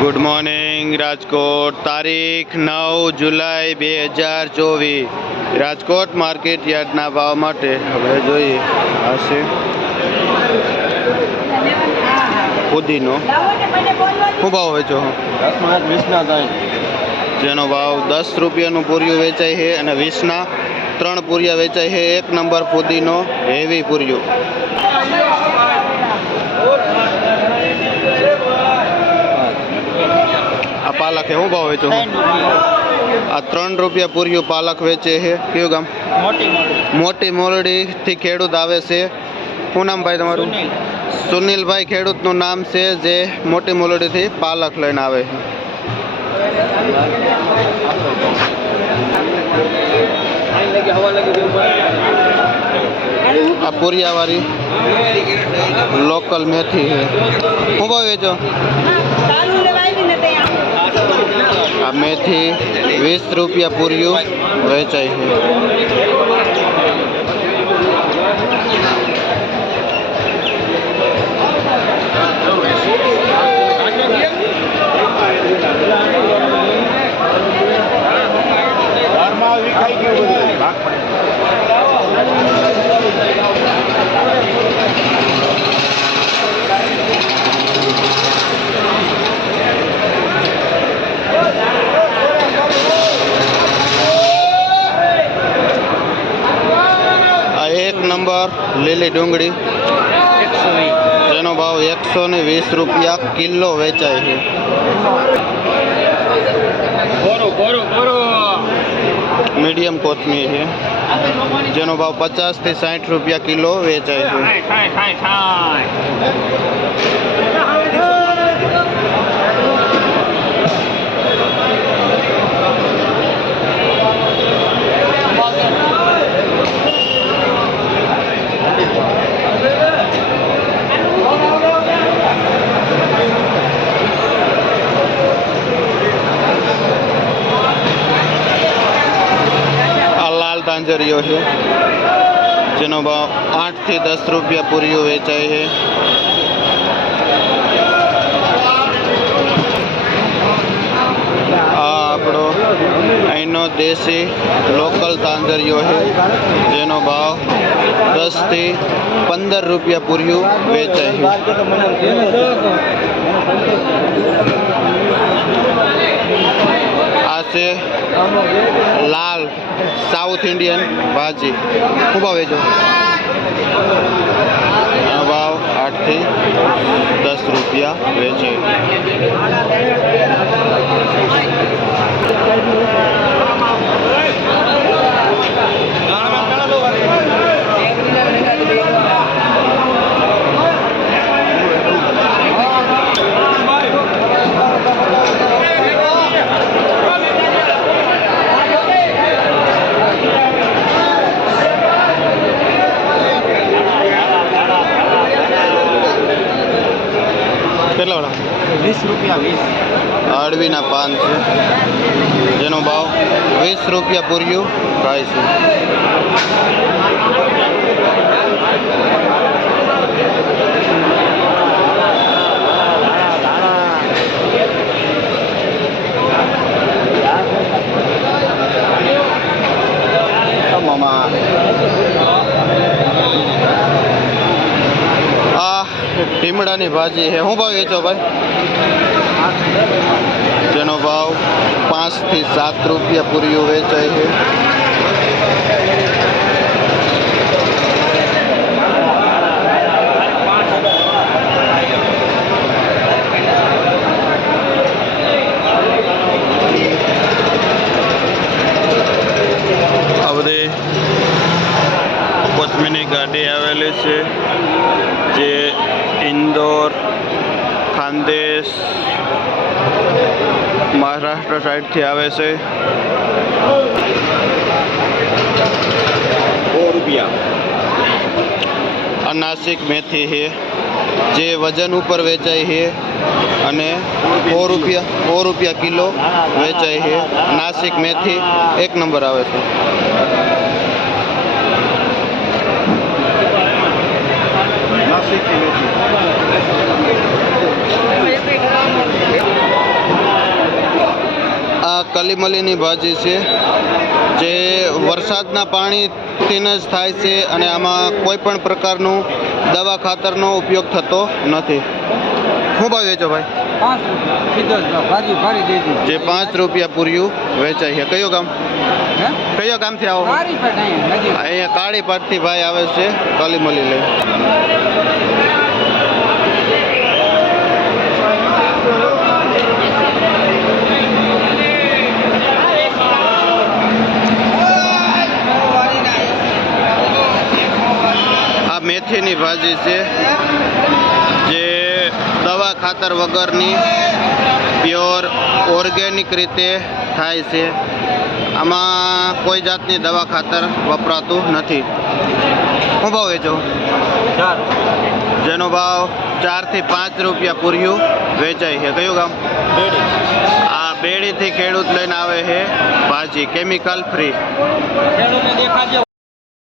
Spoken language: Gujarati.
Good morning Rajkot. તારીખ 9 જુલાઈ 2024. રાજકોટ માર્કેટ યાર્ડના ભાવ માટે હવે જોઈએ. હશે ફુદીનો શું ભાવ વેચો? જેનો ભાવ 10 રૂપિયાનું પૂરિયું વેચાય છે અને 20ના 3 પૂરિયા વેચાય છે. 1 નંબર ફુદીનો હેવી પૂરિયું. આ પાલક શું ભાવ વેચો? આ 3 રૂપિયા પૂરિયું પાલક વેચે છે. કયું ગામ? મોટી મોરડી થી ખેડૂત આવે છે. શું નામ ભાઈ તમારું? સુનિલભાઈ ખેડૂતનું નામ છે, જે મોટી મોરડી થી પાલક લઈને આવે છે. આ પૂરિયાવાળી લોકલ મેથી છે. શું ભાવ વેચો? આ મેથી 20 રૂપિયા પૂરિયું વેચાય છે. એક નંબર લીલી ડુંગળી, જેનો ભાવ 120 રૂપિયા કિલો વેચાય છે. મીડિયમ કોથમીર છે, જેનો ભાવ 50 થી 60 રૂપિયા કિલો વેચાય છે. તાંજરીઓ છે, જેનો ભાવ 8 થી 10 રૂપિયા પૂરિયું વેચાય છે. આ આપણો અહીંનો દેશી લોકલ તાંજરીઓ છે, જેનો ભાવ 10 થી 15 રૂપિયા પૂરિયું વેચાય છે. આ છે લાલ સાઉથ ઇન્ડિયન ભાજી. શું ભાવ વેચો? એનો ભાવ 8 થી 10 રૂપિયા વેચે. કેટલા વાળા? 20 રૂપિયા. અળવીના પાન છે, જેનો ભાવ 20 રૂપિયા પૂરિયું થાય છે. ટીમડાની ભાજી છે. શું ભાવ વેચો ભાઈ? જેનો ભાવ 5 થી 7 રૂપિયા પૂરિયું વેચાય છે. આ બધી કોથમીરની ગાડી આવેલી છે, જે ઇન્દોર, ખાનદેશ, મહારાષ્ટ્ર સાઈડથી આવે છે. 4 રૂપિયા. આ નાસિક મેથી છે, જે વજન ઉપર વેચાય છે અને 4 રૂપિયા કિલો વેચાય છે. નાસિક મેથી 1 નંબર આવે છે. નાસિક મેથી કલીમલીની ભાજી છે જે વરસાદના પાણીથી જ થાય છે અને આમાં કોઈ પણ પ્રકારનું દવા ખાતરનો ઉપયોગ થતો નથી. શું ભાવ વેચો ભાઈ? 5 રૂપિયા. જે 5 રૂપિયા પૂર્યું વેચાય છે. કયું ગામ? કયો ગામથી આવો? અહીંયા કાળી પાટથી ભાઈ આવે છે કલીમલી લઈ. આ મેથીની ભાજી છે જે દવા ખાતર વગરની પ્યોર ઓર્ગેનિક રીતે થાય છે. આમાં કોઈ જાતની દવા ખાતર વપરાતું નથી. શું ભાવ વેચો? જેનો ભાવ 4 થી 5 રૂપિયા પૂર્યું વેચાય છે. કયું ગામ? આ બેડીથી ખેડૂત લઈને આવે છે ભાજી કેમિકલ ફ્રી.